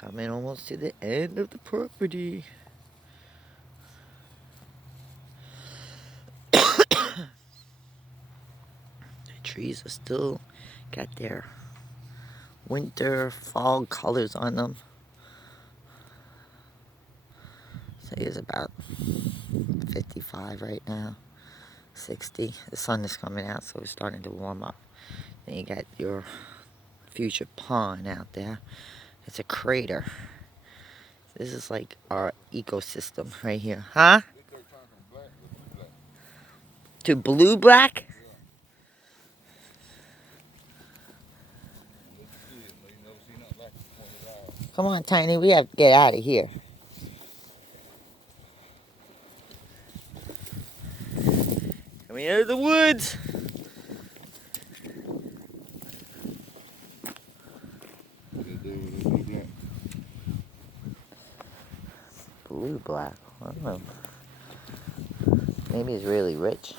Coming almost to the end of the property. The trees are still got their winter, fall colors on them. Say it's about 55 right now, 60. The sun is coming out, so it's starting to warm up. Then you got your future pond out there. It's a crater. This is like our ecosystem right here. Huh? To blue-black? Come on, Tiny, we have to get out of here. Coming out of the woods. Blue-black. I don't know. Maybe he's really rich.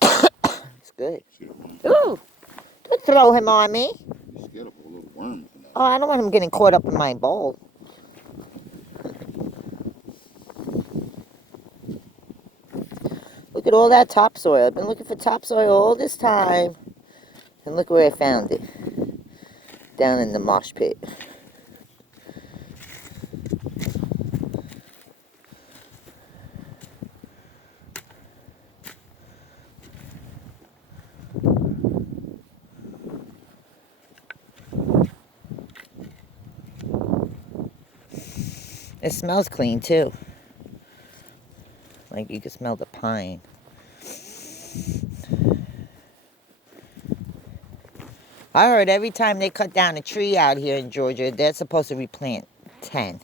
It's good. Ooh! Don't throw him on me. Oh, I don't want him getting caught up in my bowl. Look at all that topsoil. I've been looking for topsoil all this time. And look where I found it. Down in the mosh pit. It smells clean too. Like you can smell the pine. I heard every time they cut down a tree out here in Georgia, they're supposed to replant 10.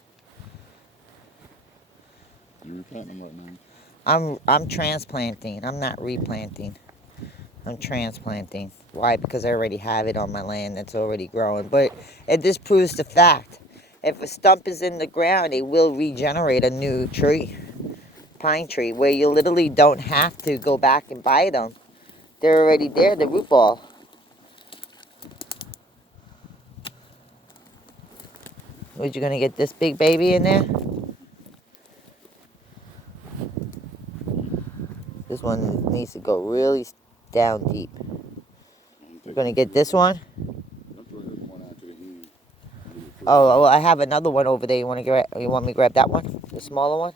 You're replanting right now? I'm transplanting. I'm not replanting. I'm transplanting. Why? Because I already have it on my land that's already growing. But this proves the fact. If a stump is in the ground, it will regenerate a new tree. Pine tree, where you literally don't have to go back and buy them. They're already there, the root ball. Was you gonna get this big baby in there? This one needs to go really down deep. You're gonna get this one? Oh, well, I have another one over there. You want me to grab that one? The smaller one?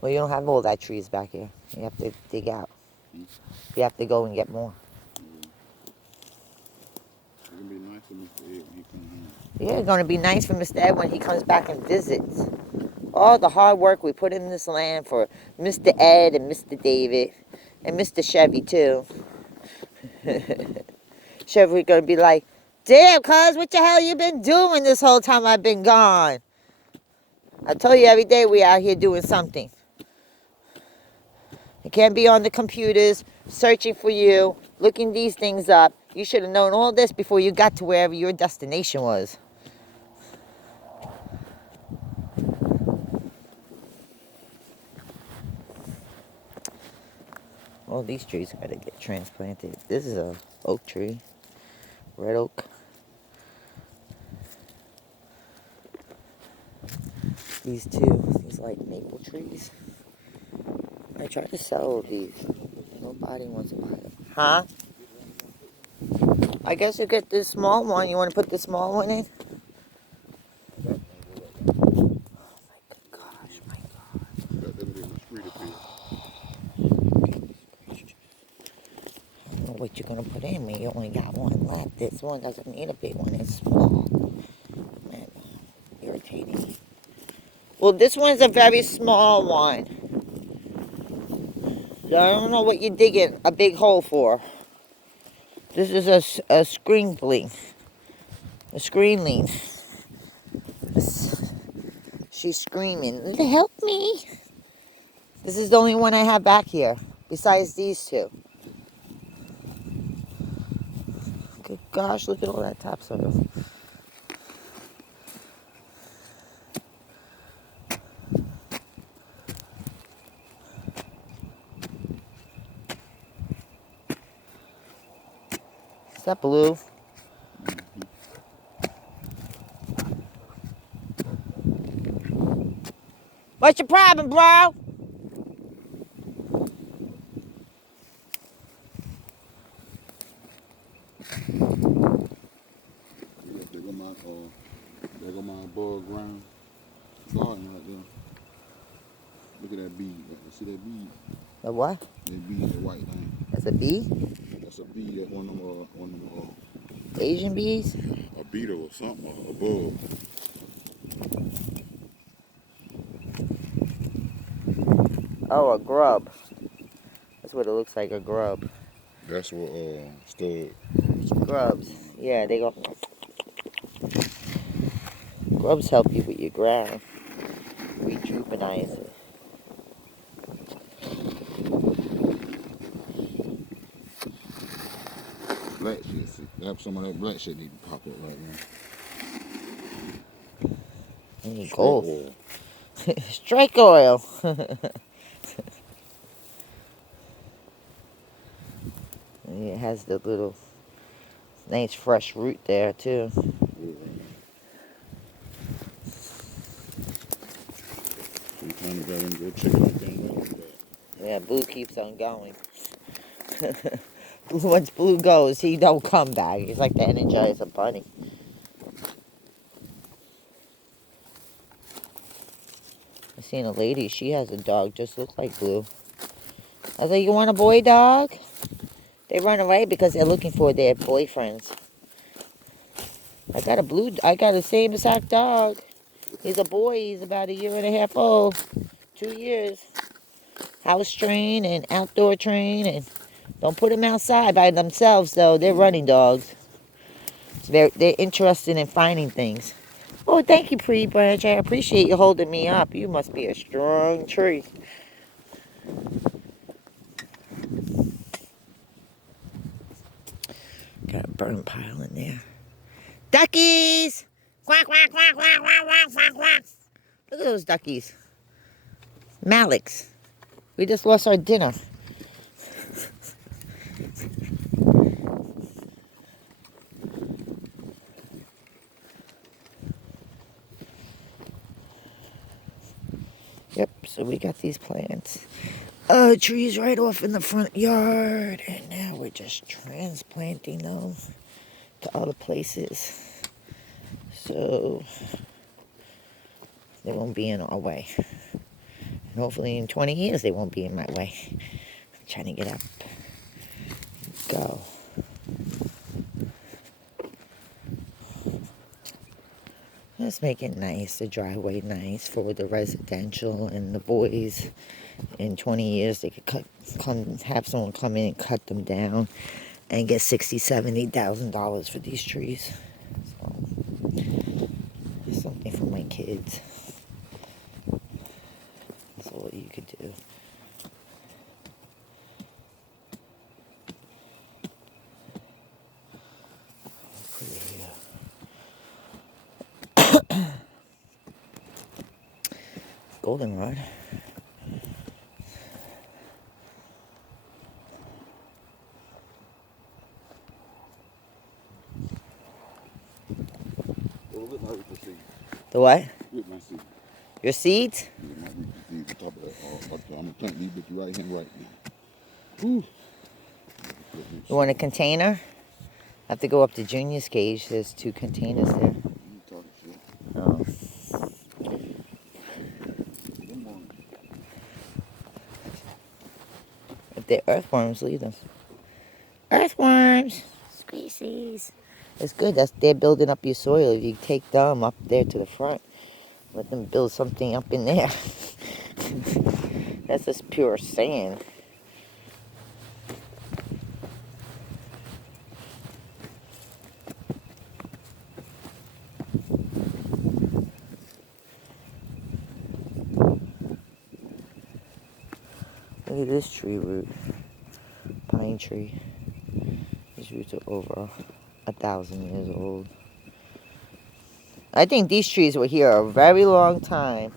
Well, you don't have all that trees back here. You have to dig out. You have to go and get more. Yeah, it's going to be nice for Mr. Ed when he comes back and visits. All the hard work we put in this land for Mr. Ed and Mr. David and Mr. Chevy, too. Chevy going to be like, damn, cuz, what the hell you been doing this whole time I've been gone? I tell you, every day we out here doing something. You can't be on the computers searching for you, looking these things up. You should have known all this before you got to wherever your destination was. All these trees got to get transplanted. This is a oak tree, red oak. These like maple trees. I tried to sell these. Nobody wants to buy them. Huh? I guess you get this small one. You want to put the small one in? Oh my gosh, my God. I don't know what you're going to put in me. You only got one left. This one doesn't need a big one. It's small. Man, irritating. Well, this one's a very small one. I don't know what you're digging a big hole for. This is a screenling. A screenling. She's screaming, help me. This is the only one I have back here, besides these two. Good gosh, look at all that topsoil. that blue? What's your problem, bro? Yeah, there go my above ground garden right there. Look at that bead. See that bead? The what? That bead, that white thing. That's a bee? That's a bead. That's one of them, Asian bees? a beetle or something, a bug. Oh, a grub. That's what it looks like, a grub. That's what stud. Grubs. Yeah, they go. Grubs help you with your ground. Rejuvenate it. Black shit. See, some of that black shit need to pop up right now. You need Strike gold. oil. Strike oil. And it has the little nice fresh root there too. Sometimes you gotta go check everything out. Yeah, Blue keeps on going. Once Blue goes, he don't come back. He's like the Energizer Bunny. I seen a lady, she has a dog just look like Blue. I was like, you want a boy dog? They run away because they're looking for their boyfriends. I got a same exact dog. He's a boy, he's about 1.5 years old. 2 years. House trained and outdoor trained, and don't put them outside by themselves though. They're running dogs. They're interested in finding things. Oh, thank you, Pretty Branch. I appreciate you holding me up. You must be a strong tree. Got a burn pile in there. Duckies! Quack, quack, quack, quack, quack, quack, quack, quack. Look at those duckies. Maliks. We just lost our dinner. Yep, so we got these plants. Trees right off in the front yard. And now we're just transplanting them to other places. So they won't be in our way. And hopefully in 20 years they won't be in my way. I'm trying to get up. Go. Let's make it nice, the driveway nice for the residential and the boys. In 20 years they could have someone come in and cut them down and get $60,000, $70,000 for these trees. So, something for my kids. That's all you could do. Put it here. Goldenrod. The what? With my seed. Your seeds? Yeah, my root seeds on top of that. I'm gonna plant these bitches right here right now. Whew. You want a container? I have to go up to Junior's cage. There's 2 containers there. You talking shit. Oh. If they're earthworms, leave them. Earthworms! Species! It's good. They're building up your soil. If you take them up there to the front, let them build something up in there. That's just pure sand. Look at this tree root. Pine tree. These roots are over 1,000 years old. I think these trees were here a very long time.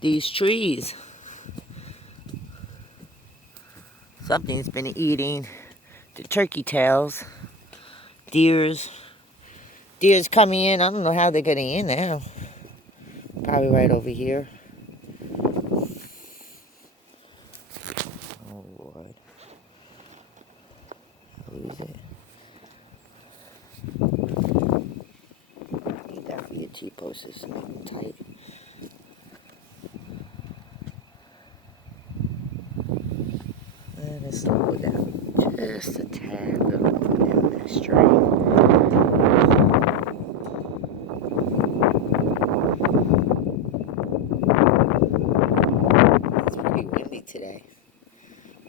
These trees. Something's been eating The turkey tails. Deers. Deer's coming in. I don't know how they're getting in now. Probably right over here. Oh, Lord. Who is it? Need that for your T-post is tight. And slow it down just a tad little down that string. It's pretty windy today.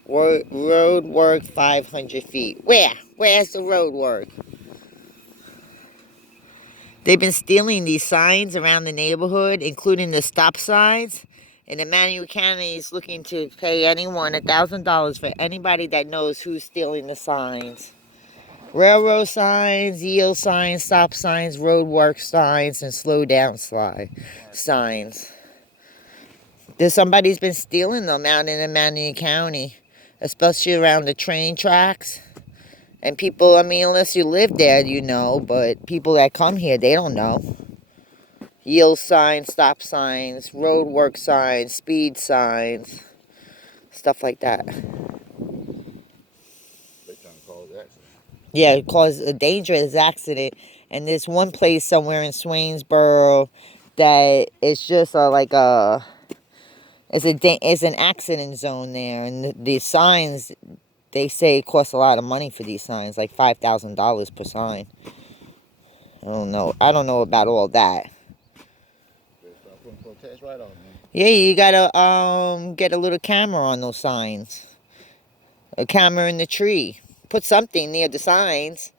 Road work 500 feet. Where? Where's the road work? They've been stealing these signs around the neighborhood, including the stop signs. And Emmanuel County is looking to pay anyone $1,000 for anybody that knows who's stealing the signs. Railroad signs, yield signs, stop signs, road work signs, and slow down signs. Somebody's been stealing them out in Emmanuel County, especially around the train tracks. And people, I mean, unless you live there, you know, but people that come here, they don't know. Yield signs, stop signs, road work signs, speed signs, stuff like that. They trying to cause accident. Yeah, it caused a dangerous accident. And there's one place somewhere in Swainsboro that it's just it's an accident zone there. And the signs, they say it costs a lot of money for these signs, like $5,000 per sign. I don't know about all that. Start putting for a tax write-off, man. Yeah, you gotta get a little camera on those signs. A camera in the tree. Put something near the signs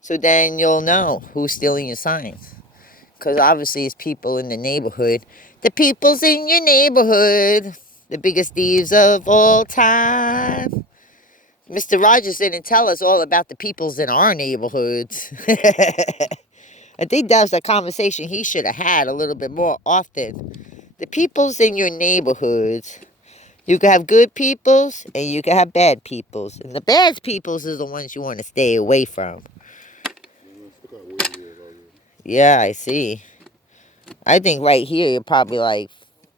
so then you'll know who's stealing your signs. Because obviously it's people in the neighborhood. The people's in your neighborhood. The biggest thieves of all time. Mr. Rogers didn't tell us all about the peoples in our neighborhoods. I think that was a conversation he should have had a little bit more often. The peoples in your neighborhoods. You can have good peoples and you can have bad peoples. And the bad peoples is the ones you want to stay away from. Yeah, I see. I think right here you're probably like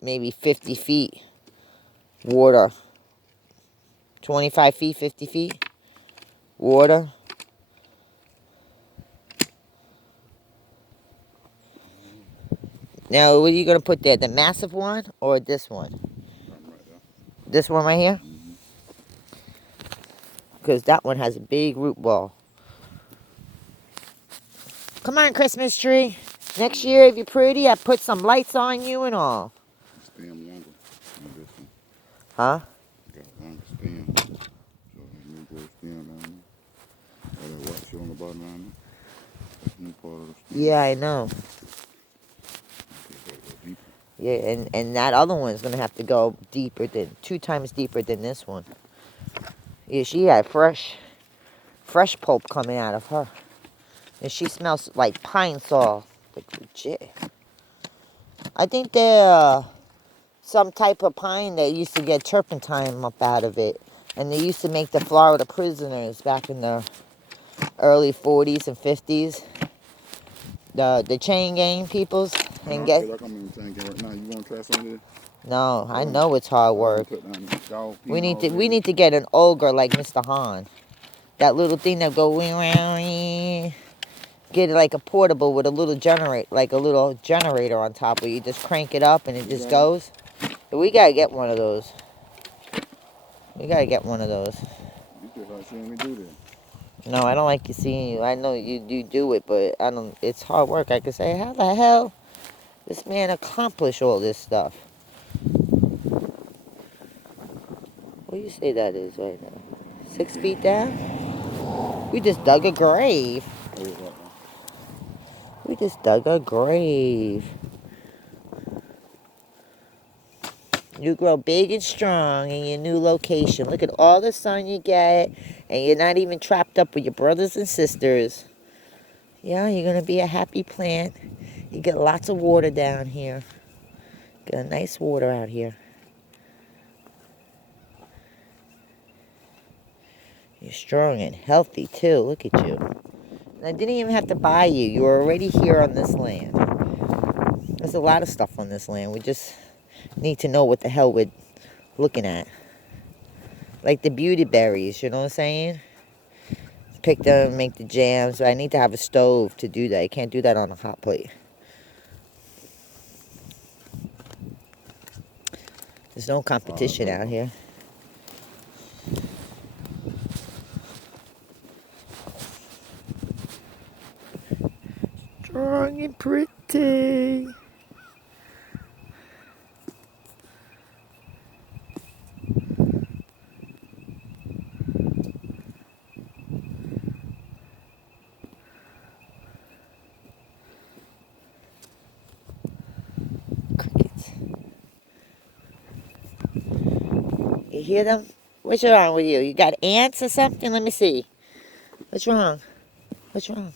maybe 50 feet water. 25 feet, 50 feet water. Now, what are you going to put there? The massive one or this one? Right there. This one right here? Mm-hmm. Because that one has a big root ball. Come on, Christmas tree. Next year, if you're pretty, I put some lights on you and all. Stem longer than this one. Huh? Got longer stem. So new growth stem down there. Or that white shit on the bottom down there. That's new part of the stem. Yeah, I know. Deeper. Yeah, and that other one's going to have to go deeper 2 times deeper than this one. Yeah, she had fresh pulp coming out of her. And she smells like pine saw. Like legit. I think they're some type of pine that used to get turpentine up out of it. And they used to make the Florida prisoners back in the early 40s and 50s. The chain gang peoples. And I feel like I'm in the chain gang right now. You want to try some of this? No, I know it's hard work. We need to get an ogre like Mr. Han. That little thing that go around. Get it like a portable with a little generator on top where you just crank it up and it just goes. But we gotta get one of those. We gotta get one of those. You just like seeing me do that. No, I don't like you seeing you. I know you do it, but I don't. It's hard work. I could say, how the hell this man accomplish all this stuff? What do you say that is right now? 6 feet down? We just dug a grave. We just dug a grave. You grow big and strong in your new location. Look at all the sun you get, and you're not even trapped up with your brothers and sisters. Yeah, you're going to be a happy plant. You get lots of water down here. Get a nice water out here. You're strong and healthy too. Look at you. And I didn't even have to buy you. You were already here on this land. There's a lot of stuff on this land. We just need to know what the hell we're looking at. Like the beauty berries, you know what I'm saying? Pick them, make the jams. But I need to have a stove to do that. I can't do that on a hot plate. There's no competition out here. Strong and pretty. Crickets. You hear them? What's wrong with you? You got ants or something? Let me see. What's wrong? What's wrong?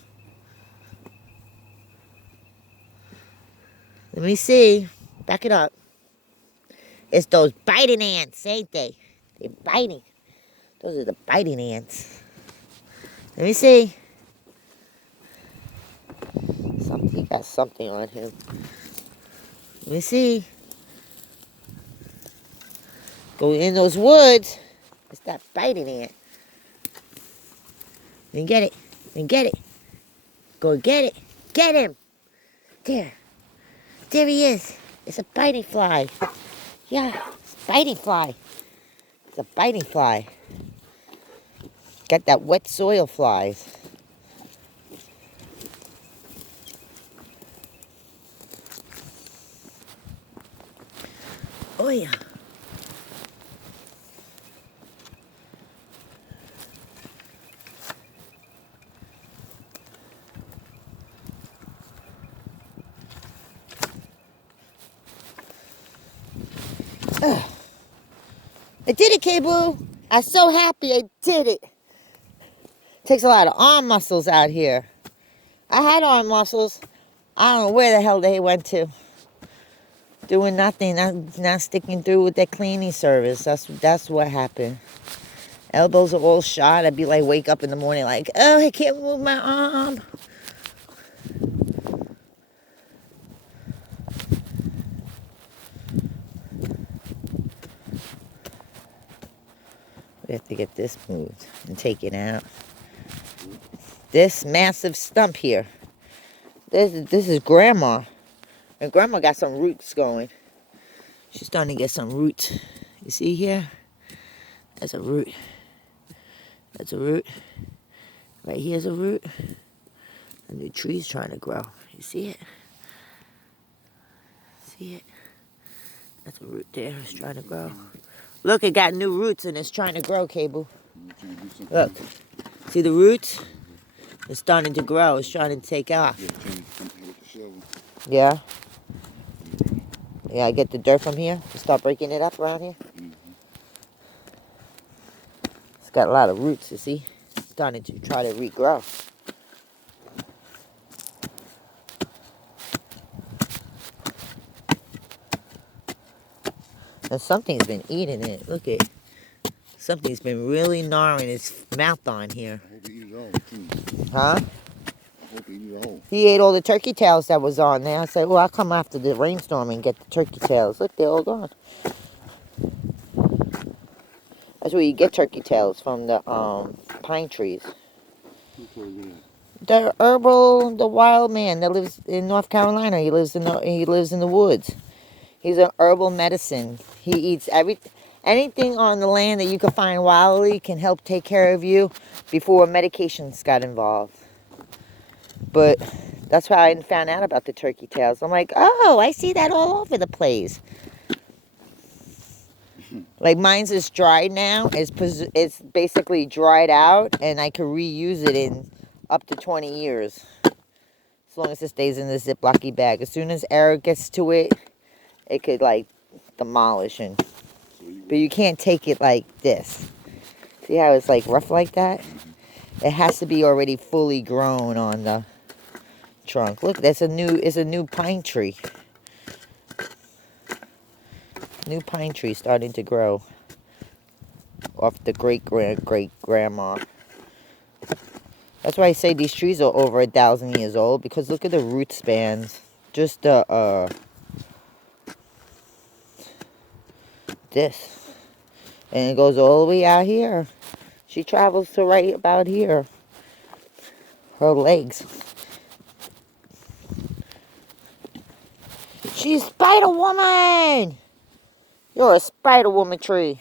Let me see. Back it up. It's those biting ants, ain't they? They're biting. Those are the biting ants. Let me see. Something, he got something on him. Let me see. Go in those woods. It's that biting ant. Then get it. Then get it. Go get it. Get him. There. There he is. It's a biting fly. Yeah, it's a biting fly. It's a biting fly. Got that wet soil flies. Oh yeah. I did it, K-Boo. I'm so happy I did it. Takes a lot of arm muscles out here. I had arm muscles. I don't know where the hell they went to. Doing nothing, not sticking through with their cleaning service. That's what happened. Elbows are all shot. I'd be like, wake up in the morning like, oh, I can't move my arm. We have to get this moved and taken out. This massive stump here. This is Grandma. And Grandma got some roots going. She's starting to get some roots. You see here? That's a root. That's a root. Right here's a root. And the tree's trying to grow. You see it? See it? That's a root there. It's trying to grow. Look, it got new roots and it's trying to grow, Cable. Look. See the roots? It's starting to grow. It's trying to take off. Yeah? Yeah, I get the dirt from here to start breaking it up around here. It's got a lot of roots, you see? It's starting to try to regrow. And something's been eating it. Look at something's been really gnawing its mouth on here. I hope he eat it all, too. Huh? I hope he eat it all. He ate all the turkey tails that was on there. I said, well, I'll come after the rainstorm and get the turkey tails. Look, they're all gone. That's where you get turkey tails, from the pine trees. Who told you that? The wild man that lives in North Carolina. He lives in the woods. He's an herbal medicine. He eats anything on the land that you can find wildly can help take care of you before medications got involved. But that's why I found out about the turkey tails. I'm like, oh, I see that all over the place. Like mine's is dried now. It's basically dried out, and I could reuse it in up to 20 years. As long as it stays in the Ziploc bag. As soon as air gets to it, it could like demolish. But you can't take it like this. See how it's like rough like that? It has to be already fully grown on the trunk. Look, it's a new pine tree. New pine tree starting to grow. off the great-grandma. That's why I say these trees are over 1,000 years old, because look at the root spans. Just this. And it goes all the way out here. She travels to right about here. Her legs. She's Spider Woman! You're a Spider Woman tree.